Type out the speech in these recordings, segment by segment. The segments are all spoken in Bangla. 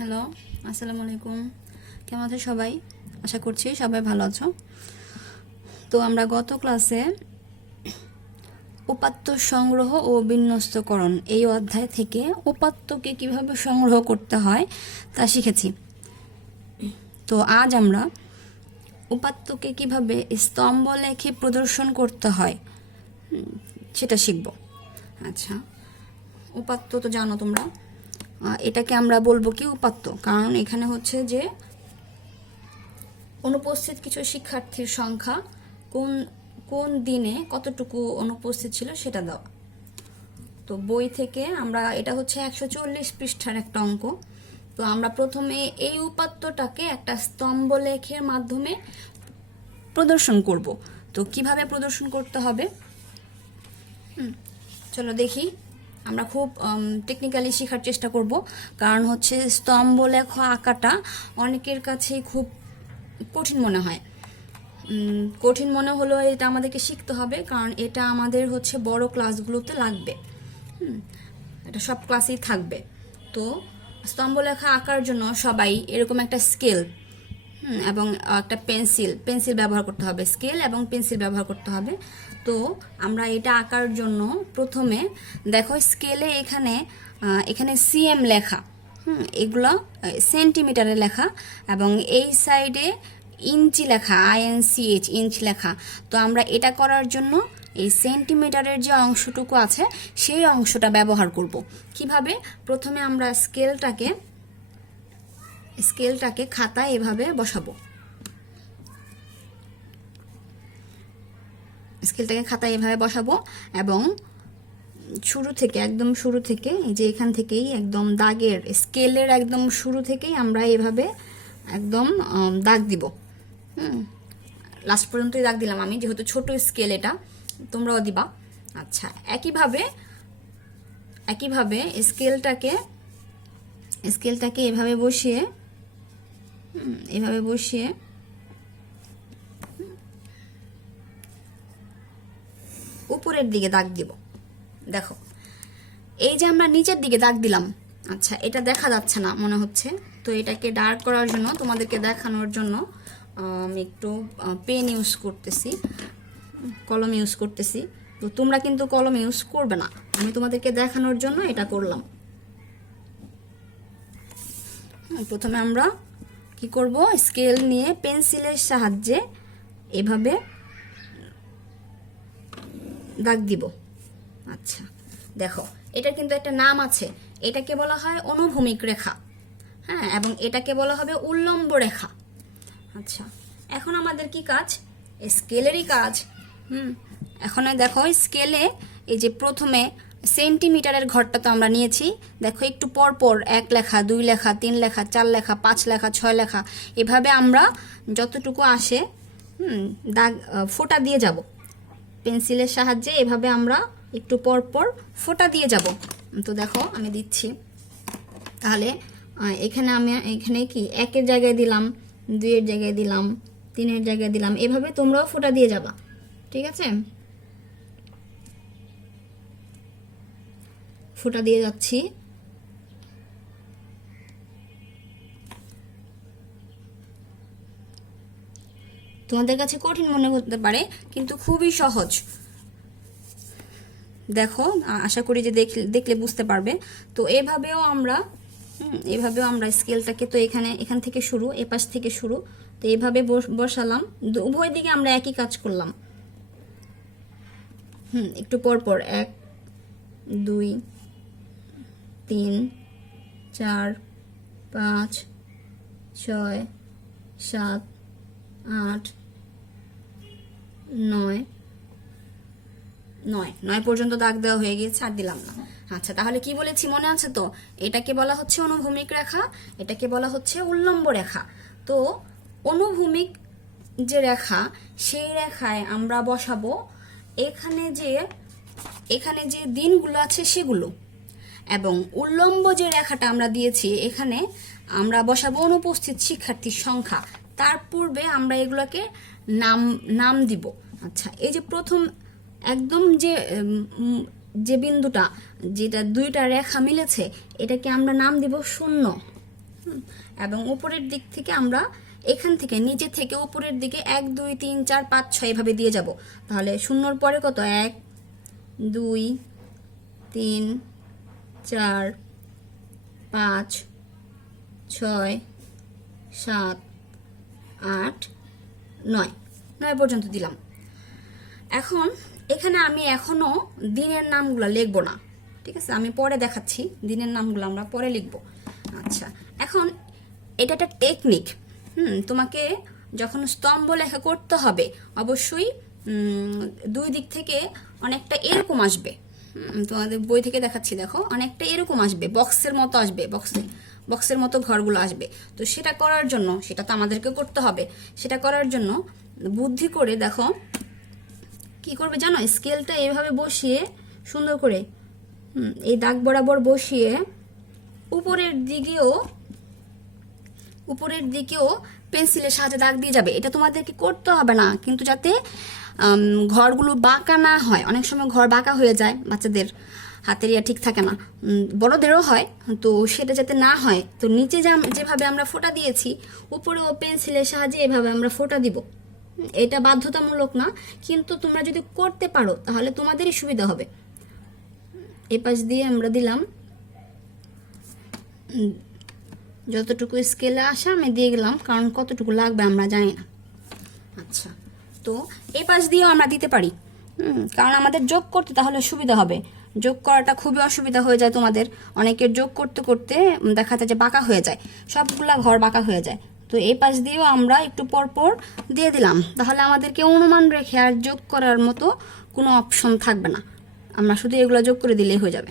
হ্যালো, আসসালামু আলাইকুম। কেমন আছো সবাই? আশা করছি সবাই ভালো আছো। তো আমরা গত ক্লাসে উপাত্ত সংগ্রহ ও বিন্যস্তকরণ এই অধ্যায় থেকে উপাত্তকে কিভাবে সংগ্রহ করতে হয় তা শিখেছি। তো আজ আমরা উপাত্তকে কিভাবে স্তম্ভ লেখে প্রদর্শন করতে হয় সেটা শিখব। আচ্ছা, উপাত্ত তো জানো তোমরা, এটাকে আমরা বলবো কি উপাত্ত, কারণ এখানে হচ্ছে যে অনুপস্থিত কিছু শিক্ষার্থীর সংখ্যা কোন কোন দিনে কতটুকু অনুপস্থিত ছিল সেটা দেওয়া। তো বই থেকে আমরা, এটা হচ্ছে 140 পৃষ্ঠার একটা অঙ্ক। তো আমরা প্রথমে এই উপাত্তটাকে একটা স্তম্ভ লেখের মাধ্যমে প্রদর্শন করব। তো কিভাবে প্রদর্শন করতে হবে চলো দেখি। আমরা খুব টেকনিক্যালি শেখার চেষ্টা করব, কারণ হচ্ছে স্তম্ভ লেখ আঁকাটা অনেকের কাছে খুব কঠিন মনে হয়। কঠিন মনে হলো এটা আমাদেরকে শিখতে হবে, কারণ এটা আমাদের হচ্ছে বড় ক্লাসগুলোতে লাগবে। এটা সব ক্লাসেই থাকবে। তো স্তম্ভ লেখা আঁকার জন্য সবাই এরকম একটা স্কেল এবং একটা পেন্সিল ব্যবহার করতে হবে। স্কেল এবং পেন্সিল ব্যবহার করতে হবে। তো আমরা এটা আঁকার জন্য প্রথমে দেখো স্কেলে এখানে সিএম লেখা, এগুলো সেন্টিমিটারে লেখা, এবং এই সাইডে ইঞ্চি লেখা, INCH, ইঞ্চ লেখা। তো আমরা এটা করার জন্য এই সেন্টিমিটারের যে অংশটুকু আছে সেই অংশটা ব্যবহার করব। কিভাবে? প্রথমে আমরা স্কেলটাকে খাতায় এভাবে বসাবো। স্কেলটাকে খাতায় এভাবে বসাবো এবং একদম শুরু থেকে এই যে এখান থেকেই একদম দাগের স্কেলের একদম শুরু থেকেই আমরা এভাবে একদম দাগ দিব। লাস্ট পর্যন্তই দাগ দিলাম আমি, যেহেতু ছোট স্কেল এটা, তোমরাও দিবা। আচ্ছা, একইভাবে স্কেলটাকে এভাবে বসিয়ে উপরের দিকে দাগ দিব। দেখো, এই যে আমরা নিচের দিকে দাগ দিলাম, আচ্ছা এটা দেখা যাচ্ছে না মনে হচ্ছে। তো এটাকে ডার্ক করার জন্য, তোমাদেরকে দেখানোর জন্য আমি একটু পেন ইউজ করতেছি, কলম ইউজ করতেছি। তো তোমরা কিন্তু কলম ইউজ করবে না, আমি তোমাদেরকে দেখানোর জন্য এটা করলাম। প্রথমে আমরা কি করব, স্কেল নিয়ে পেন্সিলের সাহায্যে এভাবে দাগ দিব। আচ্ছা দেখো, এটা কিন্তু একটা নাম আছে, এটাকে বলা হয় অনুভূমিক রেখা, এবং এটাকে বলা হবে উল্লম্ব রেখা। আচ্ছা, এখন আমাদের কি কাজ? স্কেলেরই কাজ। এখন দেখো স্কেলে এই যে প্রথমে সেন্টিমিটারের ঘরটা তো আমরা নিয়েছি। দেখো একটু পর পর 1 লেখা, 2 লেখা, 3 লেখা, 4 লেখা, 5 লেখা, 6 লেখা, এভাবে আমরা যতটুকু আসে দাগ ফোঁটা দিয়ে যাব। পেন্সিলের সাহায্যে এভাবে আমরা একটু পর পর ফোঁটা দিয়ে যাব। তো দেখো আমি দিচ্ছি। তাহলে এখানে কি 1-এর জায়গায় দিলাম, 2-এর জায়গায় দিলাম, 3-এর জায়গায় দিলাম, এভাবে তোমরাও ফোঁটা দিয়ে যাবা। ঠিক আছে, ফোঁটা দিয়ে যাচ্ছি। তোমাদের কাছে কঠিন মনে হতে পারে, কিন্তু খুবই সহজ। দেখো, আশা করি যে দেখলে বুঝতে পারবে। তো এভাবেও আমরা স্কেলটাকে, তো এখান থেকে শুরু, এপাশ থেকে শুরু, তো এভাবে বসালাম। উভয় দিকে আমরা একই কাজ করলাম। একটু পর পর 1, 2, 3, 4, 5, 6, 7, 8, 9 পর্যন্ত দাগ দেওয়া হয়ে গিয়েছে, আর দিলাম না। আচ্ছা, তাহলে কি বলেছি মনে আছে তো? এটাকে বলা হচ্ছে অনুভূমিক রেখা, এটাকে বলা হচ্ছে উল্লম্ব রেখা। তো অনুভূমিক যে রেখা, সেই রেখায় আমরা বসাবো এখানে যে দিনগুলো আছে সেগুলো, এবং উল্লম্ব যে রেখাটা আমরা দিয়েছি এখানে আমরা বসাবো অনুপস্থিত শিক্ষার্থীর সংখ্যা। তার পূর্বে আমরা এগুলোকে নাম দিব। আচ্ছা, এই যে প্রথম একদম যে বিন্দুটা, যেটা 2টা রেখা মিলেছে, এটাকে আমরা নাম দিব 0। এবং উপরের দিক থেকে আমরা এখান থেকে নিচে থেকে উপরের দিকে 1 2 3 4 5 6 এভাবে দিয়ে যাব। তাহলে শূন্যর পরে কত 1 2 3 4 5 6 7 8 9 9 পর্যন্ত দিলাম। এখন এখানে আমি এখনো দিনের নামগুলো লিখব না, ঠিক আছে, আমি পরে দেখাচ্ছি দিনের নামগুলো আমরা পরে লিখব। আচ্ছা, এখন এটা একটা টেকনিক। তোমাকে যখন স্তম্ভ লেখা করতে হবে অবশ্যই দুই দিক থেকে অনেকটা এরকম আসবে। তোমাদের বই থেকে দেখাচ্ছি, দেখো অনেকটা এরকম আসবে, বক্সের মতো আসবে, বক্সের মতো ঘরগুলো আসবে। তো সেটা করার জন্য, সেটা তো আমাদেরকে করতে হবে, সেটা করার জন্য বুদ্ধি করে দেখো কি করবে জানো, স্কেলটা এইভাবে বসিয়ে সুন্দর করে এই দাগ বরাবর বসিয়ে উপরের দিকেও পেন্সিলের সাহায্যে দাগ দিয়ে যাবে। এটা তোমাদেরকে করতে হবে না, কিন্তু যাতে ঘরগুলো বাঁকা না হয়। অনেক সময় ঘর বাঁকা হয়ে যায়, বাচ্চাদের হাতের ইয়া ঠিক থাকে না, বড়দেরও হয়, তো সেটা যাতে না হয়, তো নিচে যেভাবে আমরা ফোঁটা দিয়েছি উপরেও পেন্সিলের সাহায্যে এভাবে আমরা ফোঁটা দিব। এটা বাধ্যতামূলক না, কিন্তু তোমরা যদি করতে পারো তাহলে তোমাদেরই সুবিধা হবে। এ পাশ দিয়ে আমরা দিলাম, যতটুকু স্কেলে আসা আমি দিয়ে গেলাম, কারণ কতটুকু লাগবে আমরা জানি না। আচ্ছা, তো এই পাশ দিয়েও আমরা দিতে পারি, কারণ আমাদের যোগ করতে তাহলে সুবিধা হবে। যোগ করাটা খুবই অসুবিধা হয়ে যায় তোমাদের, অনেকের যোগ করতে করতে দেখা যায় যে বাঁকা হয়ে যায়, সবগুলা ঘর বাঁকা হয়ে যায়। তো এই পাশ দিয়েও আমরা একটু পর পর দিয়ে দিলাম, তাহলে আমাদেরকে অনুমান রেখে আর যোগ করার মতো কোনো অপশন থাকবে না, আমরা শুধু এগুলো যোগ করে দিলেই হয়ে যাবে।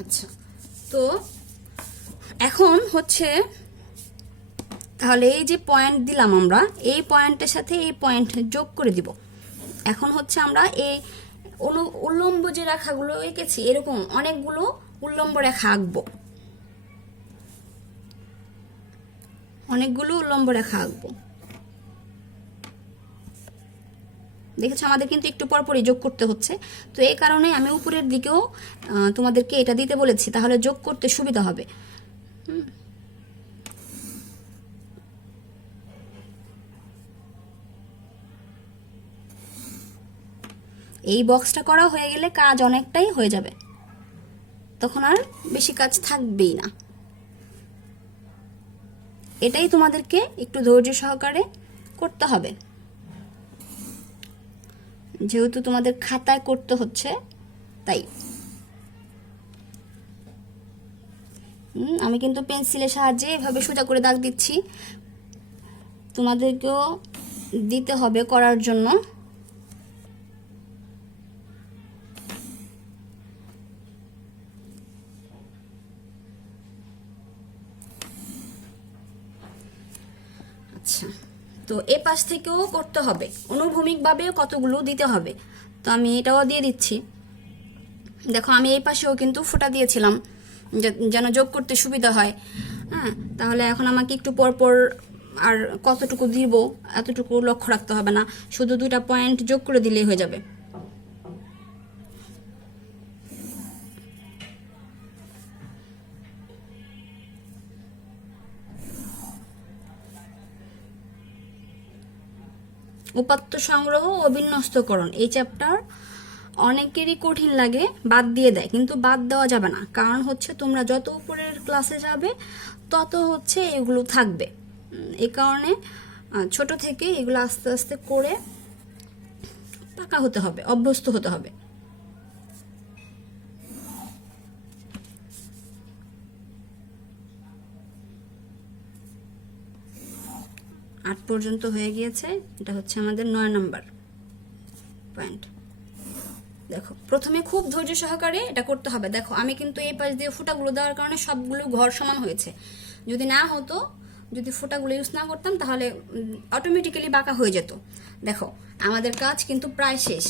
আচ্ছা, তো এখন হচ্ছে তাহলে এই যে পয়েন্ট দিলাম আমরা, এই পয়েন্টের সাথে এই পয়েন্ট যোগ করে দিব। এখন হচ্ছে আমরা এই উল্লম্ব যে রেখাগুলো এঁকেছি, এরকম অনেকগুলো উল্লম্ব রেখা আঁকবো, দেখেছো আমাদের কিন্তু একটু পরপরই যোগ করতে হচ্ছে। তো এই কারণে আমি উপরের দিকেও তোমাদেরকে এটা দিতে বলেছি, তাহলে যোগ করতে সুবিধা হবে। এই বক্সটা করা হয়ে গেলে কাজ অনেকটাই হয়ে যাবে, তখন আর বেশি কাজ থাকবেই না। এটাই তোমাদেরকে একটু ধৈর্য সহকারে করতে হবে, যেহেতু তোমাদের খাতায় করতে হচ্ছে তাই। আমি কিন্তু পেন্সিলের সাহায্যে এভাবে সোজা করে দাগ দিচ্ছি, তোমাদেরকেও দিতে হবে করার জন্য। আচ্ছা, তো এ পাশ থেকেও করতে হবে, অনুভূমিকভাবেও কতগুলো দিতে হবে, তো আমি এটাও দিয়ে দিচ্ছি। দেখো আমি এই পাশেও কিন্তু ফোঁটা দিয়েছিলাম যেন যোগ করতে সুবিধা হয়। হ্যাঁ, তাহলে এখন আমাকে একটু পর পর আর কতটুকু দিব এতটুকু লক্ষ্য রাখতে হবে না, শুধু দুটা পয়েন্ট যোগ করে দিলেই হয়ে যাবে। উপাত্ত সংগ্রহ ও বিন্যস্তকরণ, এই চ্যাপ্টার অনেকেরই কঠিন লাগে, বাদ দিয়ে দেয়, কিন্তু বাদ দেওয়া যাবে না, কারণ হচ্ছে তোমরা যত উপরের ক্লাসে যাবে তত হচ্ছে এগুলো থাকবে। এই কারণে ছোট থেকে এগুলো আস্তে আস্তে করে পাকা হতে হবে, অভ্যস্ত হতে হবে। আট পর্যন্ত হয়ে গিয়েছে, এটা হচ্ছে আমাদের 9 নাম্বার পয়েন্ট। দেখো প্রথমে খুব ধৈর্য সহকারে এটা করতে হবে। দেখো আমি কিন্তু এই পাশ দিয়ে ফুটাগুলো দেওয়ার কারণে সবগুলো ঘর সমান হয়েছে, যদি না হতো, যদি ফুটাগুলো ইউজ না করতাম তাহলে অটোমেটিক্যালি বাঁকা হয়ে যেত। দেখো আমাদের কাজ কিন্তু প্রায় শেষ।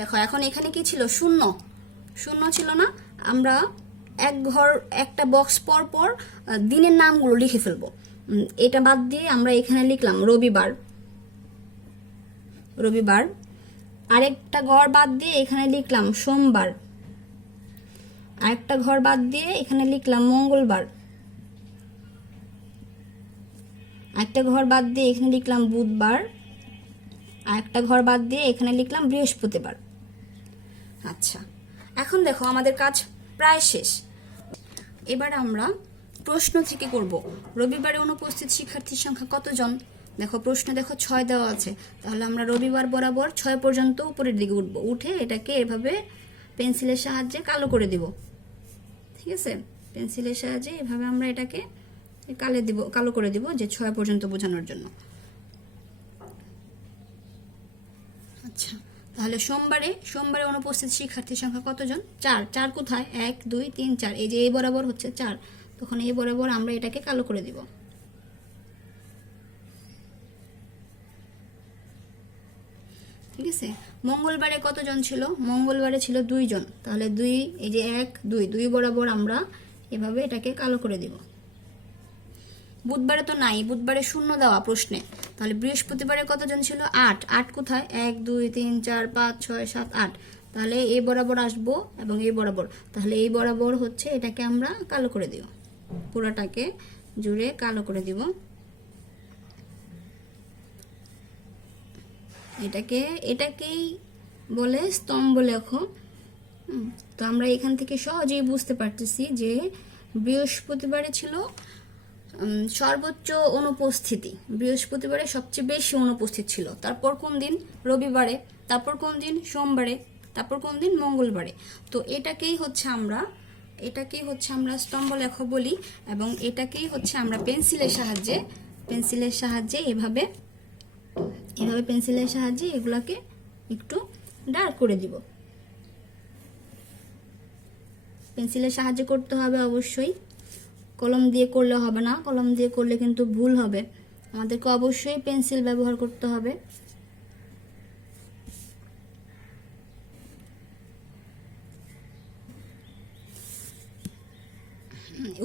দেখো এখন এখানে কি ছিল, শূন্য ছিল না, আমরা এক ঘর একটা বক্স পর পর দিনের নামগুলো লিখে ফেলবো। এটা বাদ দিয়ে আমরা এখানে লিখলাম রবিবার, আরেকটা ঘর বাদ দিয়ে এখানে লিখলাম সোমবার, আরেকটা ঘর বাদ দিয়ে এখানে লিখলাম মঙ্গলবার, একটা ঘর বাদ দিয়ে এখানে লিখলাম বুধবার, আর একটা ঘর বাদ দিয়ে এখানে লিখলাম বৃহস্পতিবার। আচ্ছা, এখন দেখো আমাদের কাজ প্রায় শেষ। এবার আমরা প্রশ্ন থেকে করব। রবিবারে অনুপস্থিত শিক্ষার্থীর সংখ্যা কতজন? দেখো প্রশ্ন দেখো 6 দেওয়া আছে, তাহলে আমরা রবিবার বরাবর 6 পর্যন্ত উপরের দিকে উঠবো, উঠে এটাকে এভাবে পেন্সিলের সাহায্যে কালো করে দিব। ঠিক আছে, পেন্সিলের সাহায্যে এভাবে আমরা এটাকে কালো করে দিব, যে 6 পর্যন্ত বোঝানোর জন্য। আচ্ছা, তাহলে সোমবারে অনুপস্থিত শিক্ষার্থীর সংখ্যা কতজন? 4। 4 কোথায়? 1 2 3 4, এই যে এই বরাবর হচ্ছে 4, তখন এই বরাবর আমরা এটাকে কালো করে দিব। ঠিক আছে, মঙ্গলবারে কতজন ছিল? মঙ্গলবারে ছিল 2 জন, তাহলে 2, এই যে 1 2 2 বরাবর আমরা এভাবে এটাকে কালো করে দিব। বুধবারে তো নাই, বুধবারে 0 দেওয়া প্রশ্নে, তাহলে বৃহস্পতিবারে কতজন ছিল? 8। 8 কোথায়? 1 2 3 4 5 6 7 8, তাহলে এই বরাবর আসবো এবং এই বরাবর, তাহলে এই বরাবর হচ্ছে এটাকে আমরা কালো করে দিব, পুরোটাকে জুড়ে কালো করে দিব। এটাকেই বলে স্তম্ভ লেখো। তো আমরা এখান থেকে সহজেই বুঝতে পারতেছি যে বৃহস্পতিবারে ছিল সর্বোচ্চ অনুপস্থিতি, বৃহস্পতিবারে সবচেয়ে বেশি অনুপস্থিত ছিল। তারপর কোন দিন? রবিবারে। তারপর কোন দিন? সোমবারে। তারপর কোন দিন? মঙ্গলবারে। তো এটাকেই হচ্ছে আমরা স্তম্ভ লেখ বলি, এবং এটাকেই হচ্ছে আমরা পেন্সিলের সাহায্যে এভাবে পেন্সিলের সাহায্যে এগুলাকে একটু ডার্ক করে দিব। পেন্সিলের সাহায্যে করতে হবে অবশ্যই, কলম দিয়ে করলে হবে না, কলম দিয়ে করলে কিন্তু ভুল হবে, আমাদেরকে অবশ্যই পেন্সিল ব্যবহার করতে হবে।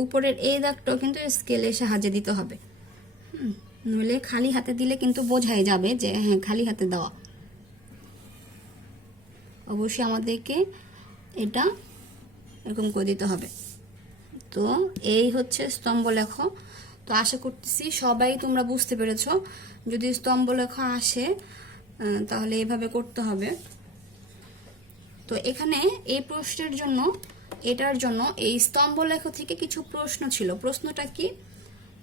উপরের এই দাগটাও কিন্তু স্কেলের সাহায্যে দিতে হবে, নইলে খালি হাতে দিলে কিন্তু বোঝাই যাবে যে হ্যাঁ খালি হাতে দেওয়া। অবশ্যই আমাদেরকে এটা এরকম করে দিতে হবে। তো এই হচ্ছে স্তম্ভ লেখ। তো আশা করতেছি সবাই তোমরা বুঝতে পেরেছো। যদি স্তম্ভ লেখ আসে তাহলে এইভাবে করতে হবে। তো এখানে এই প্রশ্নের জন্য, এটার জন্য এই স্তম্ভ লেখ থেকে কিছু প্রশ্ন ছিল। প্রশ্নটা কি?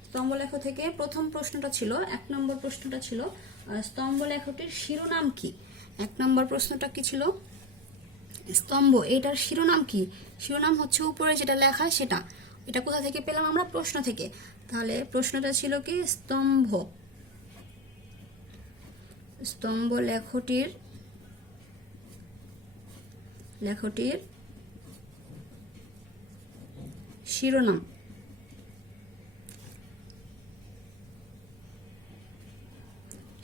স্তম্ভলেখ থেকে প্রথম প্রশ্নটা ছিল, 1 নম্বর প্রশ্নটা ছিল স্তম্ভলেখটির শিরোনাম কি? 1 নম্বর প্রশ্নটা কি ছিল? স্তম্ভ, এটার শিরোনাম কি? শিরোনাম হচ্ছে উপরে যেটা লেখা সেটা। এটা কোথা থেকে পেলাম আমরা? প্রশ্ন থেকে। তাহলে প্রশ্নটা ছিল কি? স্তম্ভলেখটির শিরোনাম।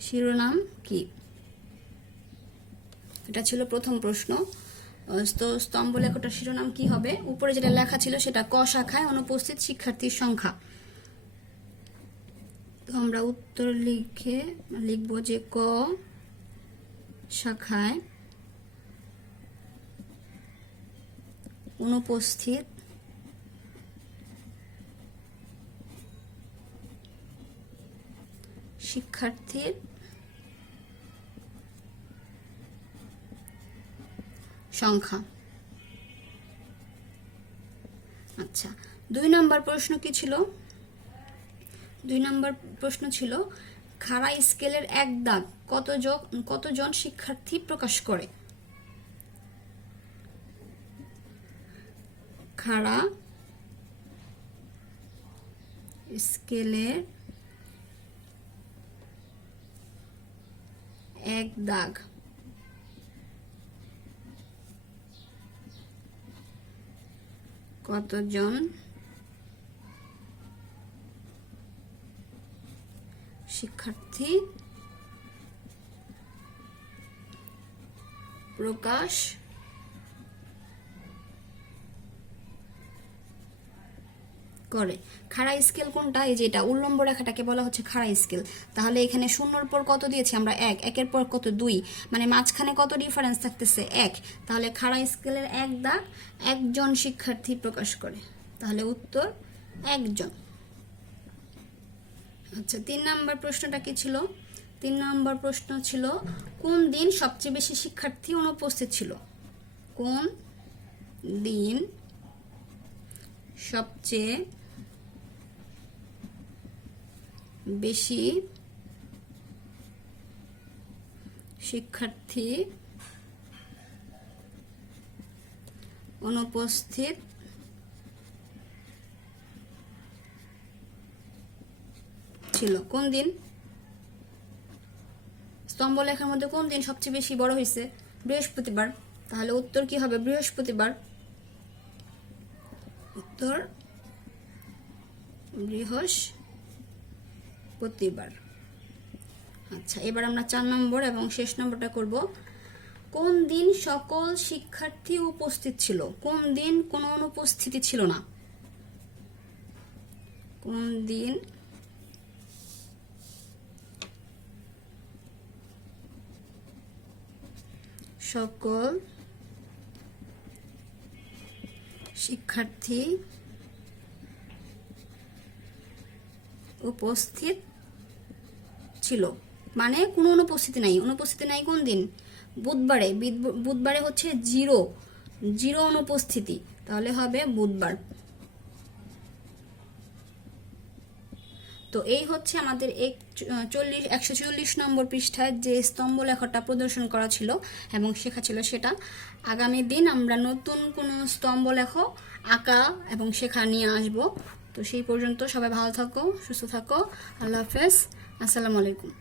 শিরোনাম কি? এটা ছিল প্রথম প্রশ্ন। তো স্তম্ভলেখটার শিরোনাম কি হবে? উপরে যেটা লেখা ছিল সেটা, ক শাখায় অনুপস্থিত শিক্ষার্থীর সংখ্যা। তো আমরা উত্তর লিখব যে ক শাখায় অনুপস্থিত শিক্ষার্থীর সংখ্যা। আচ্ছা, 2 নম্বর প্রশ্ন কি ছিল? 2 নম্বর প্রশ্ন ছিল খাড়া স্কেলের 1 দাগ কতজন শিক্ষার্থী প্রকাশ করে? খাড়া স্কেলের 1 দাগ কতজন শিক্ষার্থী প্রকাশ করে? খাড়া স্কেল কোনটা? এই যে এটা উল্লম্ব রেখাটাকে বলা হচ্ছে খাড়া স্কেল। তাহলে এখানে 0-র পর কত দিয়েছি আমরা? 1, 1-এর পর কত? 2, মানে মাঝখানে কত ডিফারেন্স থাকতেছে? 1। তাহলে খাড়া স্কেলের 1 দাগ একজন শিক্ষার্থী প্রকাশ করে, তাহলে উত্তর 1 জন। আচ্ছা, 3 নাম্বার প্রশ্নটা কি ছিল? 3 নাম্বার প্রশ্ন ছিল কোন দিন সবচেয়ে বেশি শিক্ষার্থী অনুপস্থিত ছিল? কোন দিন সবচেয়ে বেশি শিক্ষার্থী অনুপস্থিত ছিল? কোন দিন? স্তম্ভ লেখার মধ্যে কোন দিন সবচেয়ে বেশি বড় হয়েছে? বৃহস্পতিবার। তাহলে উত্তর কি হবে? বৃহস্পতিবার। উত্তর বৃহস্পতিবার। আচ্ছা, এবার আমরা 4 নম্বর এবং শেষ নম্বরটা করব। কোন দিন সকল শিক্ষার্থী উপস্থিত ছিল? কোন দিন কোনো অনুপস্থিতি ছিল না? কোন দিন সকল শিক্ষার্থী উপস্থিত ছিল? মানে কোনো অনুপস্থিতি নাই। অনুপস্থিতি নাই কোন দিন? বুধবারে। বুধবারে হচ্ছে জিরো অনুপস্থিতি, তাহলে হবে বুধবার। তো এই হচ্ছে আমাদের 140 নম্বর পৃষ্ঠায় যে স্তম্ভ লেখাটা প্রদর্শন করা ছিল এবং শেখা ছিল সেটা। আগামী দিন আমরা নতুন কোনো স্তম্ভ লেখো আঁকা এবং শেখা নিয়ে আসব। তো সেই পর্যন্ত সবাই ভালো থাকো, সুস্থ থাকো। আল্লাহ হাফেজ, আসসালামু আলাইকুম।